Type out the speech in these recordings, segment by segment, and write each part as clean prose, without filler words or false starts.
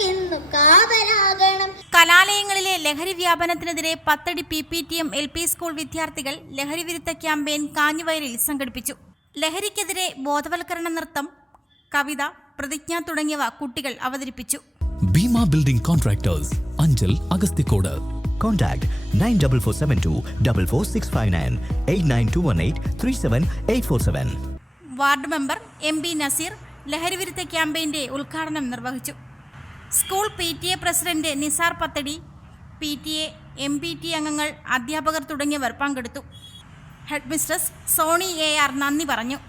പിള്ളേർക്കെന്നും കാവലാകണം. കലാലയങ്ങളിലെ ലഹരി വ്യാപനത്തിനെതിരെ പത്തടി PPTM LP school വിദ്യാർത്ഥികൾ ലഹരി വിരുദ്ധ ക്യാമ്പയിൻ കാഞ്ഞിവയലിൽ സംഘടിപ്പിച്ചു. ലഹരിക്കെതിരെ ബോധവൽക്കരണ നൃത്തം, കവിത, പ്രതിജ്ഞ തുടങ്ങിയവ കുട്ടികൾ അവതരിപ്പിച്ചു. Bhima building contractors, Anchal, Agasthikode. Contact 94472 44659 89218 37847. Ward member MB Naseer ലഹരിവിരുദ്ധ ക്യാമ്പയിന്റെ ഉദ്ഘാടനം നിർവഹിച്ചു. സ്കൂൾ PTA പ്രസിഡന്റ് നിസാർ പത്തടി, PTA, MPT അംഗങ്ങൾ, അധ്യാപകർ തുടങ്ങിയവർ പങ്കെടുത്തു. ഹെഡ് മിസ്ട്രസ് സോണി AR നന്ദി പറഞ്ഞു.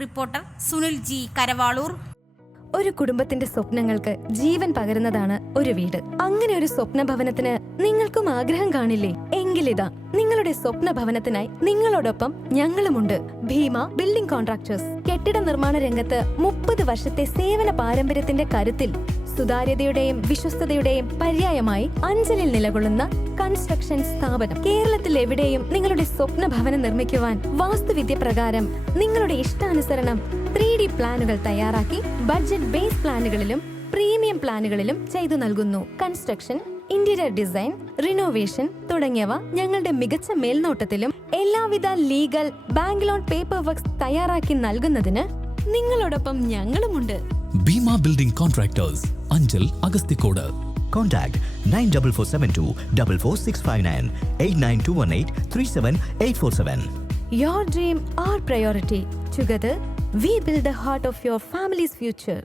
Reporter Sunil G, Karavaloor. ഒരു കുടുംബത്തിന്റെ സ്വപ്നങ്ങൾക്ക് ജീവൻ പകരുന്നതാണ് ഒരു വീട്. അങ്ങനെ ഒരു സ്വപ്ന ഭവനത്തിന് നിങ്ങൾക്കും ആഗ്രഹം കാണില്ലേ? എങ്കിലിതാ നിങ്ങളുടെ സ്വപ്ന ഭവനത്തിനായി നിങ്ങളോടൊപ്പം ഞങ്ങളുമുണ്ട്. Bhima building contractors. കെട്ടിട നിർമ്മാണ രംഗത്ത് 30 വർഷത്തെ സേവന പാരമ്പര്യത്തിന്റെ കരുത്തിൽ സുതാര്യതയുടെയും വിശ്വസ്തയുടെയും പര്യായമായി അഞ്ചലിൽ നിലകൊള്ളുന്ന കൺസ്ട്രക്ഷൻ സ്ഥാപനം. കേരളത്തിൽ എവിടെയും നിങ്ങളുടെ സ്വപ്ന ഭവനം നിർമ്മിക്കുവാൻ വാസ്തുവിദ്യ പ്രകാരം നിങ്ങളുടെ ഇഷ്ടാനുസരണം 3D പ്ലാനുകൾ തയ്യാറാക്കി ബഡ്ജറ്റ് ബേസ് പ്ലാനുകളിലും പ്രീമിയം പ്ലാനുകളിലും ചെയ്തു നൽകുന്നു. കൺസ്ട്രക്ഷൻ, ഇന്റീരിയർ ഡിസൈൻ, റിനോവേഷൻ തുടങ്ങിയവ ഞങ്ങളുടെ മികച്ച മേൽനോട്ടത്തിലും എല്ലാവിധ legal, bank loan, paper works തയ്യാറാക്കി നൽകുന്നതിന് നിങ്ങളോടൊപ്പം ഞങ്ങളുമുണ്ട്. Bhima building contractors, Anchal, Agasthikode. Contact 94472 44659 89218 37847. Your dream, our priority. Together, we build the heart of your family's future.